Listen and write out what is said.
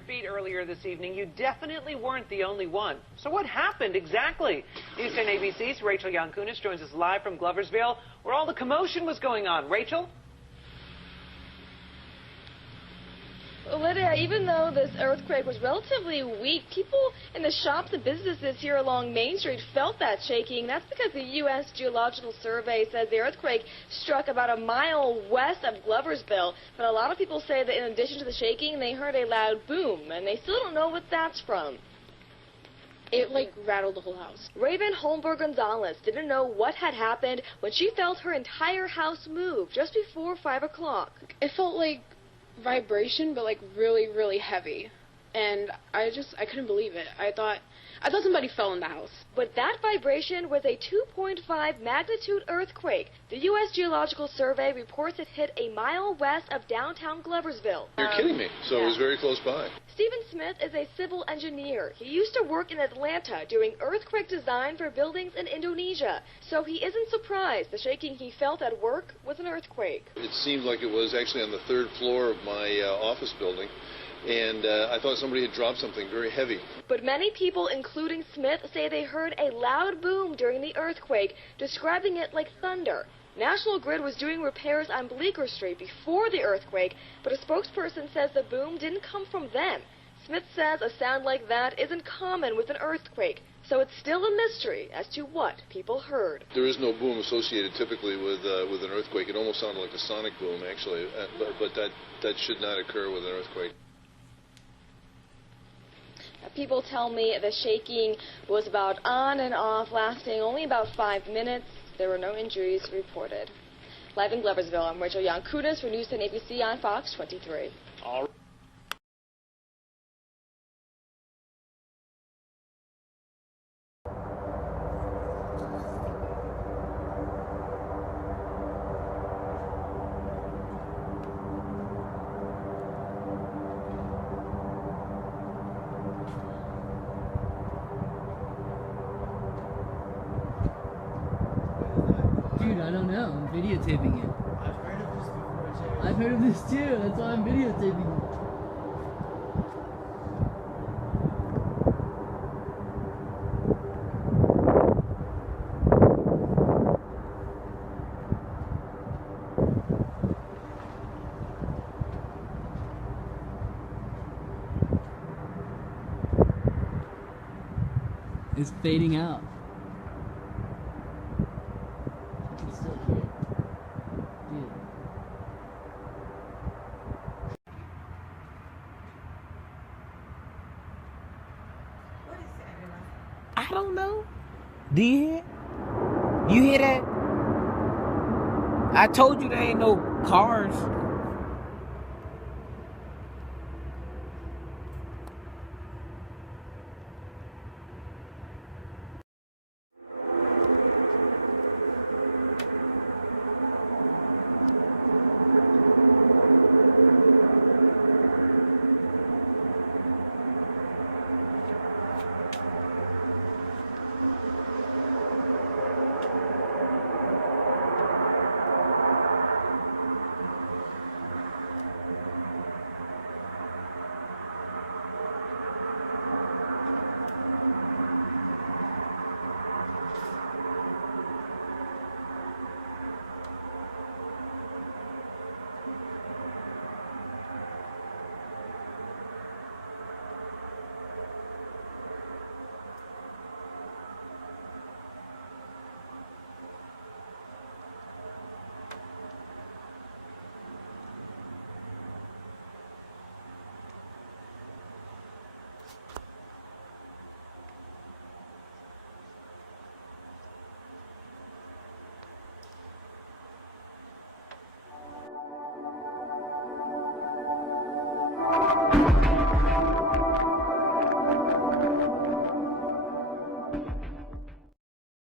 your feet earlier this evening. You definitely weren't the only one. So what happened exactly? News 10 ABC's Rachel Yankunis joins us live from Gloversville, where all the commotion was going on. Rachel? Lydia, even though this earthquake was relatively weak, people in the shops and businesses here along Main Street felt that shaking. That's because the U.S. Geological Survey says the earthquake struck about a mile west of Gloversville. But a lot of people say that in addition to the shaking, they heard a loud boom, and they still don't know what that's from. It, rattled the whole house. Raven Holmberg-Gonzalez didn't know what had happened when she felt her entire house move just before 5 o'clock. It felt like vibration, but really, really heavy. And I couldn't believe it. I thought somebody fell in the house. But that vibration was a 2.5 magnitude earthquake. The U.S. Geological Survey reports it hit a mile west of downtown Gloversville. You're kidding me. So yeah. It was very close by. Stephen Smith is a civil engineer. He used to work in Atlanta doing earthquake design for buildings in Indonesia. So he isn't surprised the shaking he felt at work was an earthquake. It seemed like it was actually on the third floor of my office building. And I thought somebody had dropped something very heavy. But many people, including Smith, say they heard a loud boom during the earthquake, describing it like thunder. National Grid was doing repairs on Bleecker Street before the earthquake, but a spokesperson says the boom didn't come from them. Smith says a sound like that isn't common with an earthquake, so it's still a mystery as to what people heard. There is no boom associated typically with an earthquake. It almost sounded like a sonic boom, actually, but that should not occur with an earthquake. People tell me the shaking was about on and off, lasting only about 5 minutes. There were no injuries reported. Live in Gloversville, I'm Rachel Yankunis for News 10 ABC on Fox 23. All right. Dude, I don't know. I'm videotaping it. I've heard of this before, Jerry. I've heard of this too. That's why I'm videotaping it. It's fading out. It's still here. Dude. I don't know. Do you hear? You hear that? I told you there ain't no cars.